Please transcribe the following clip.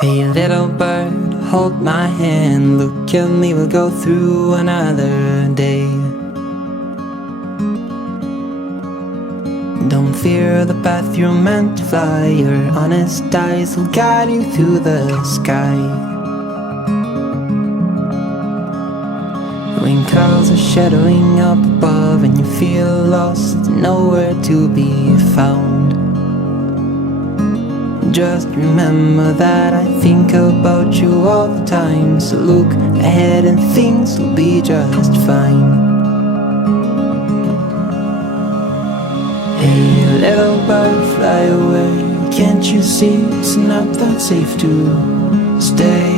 Hey little bird, hold my hand. Look at me, we'll go through another day. Don't fear the path you're meant to fly. Your honest eyes will guide you through the sky. When clouds are shadowing up above and you feel lost, nowhere to be found, just remember that I think about you all the time. So look ahead and things will be just fine. Hey little bird, fly away. Can't you see it's not that safe to stay?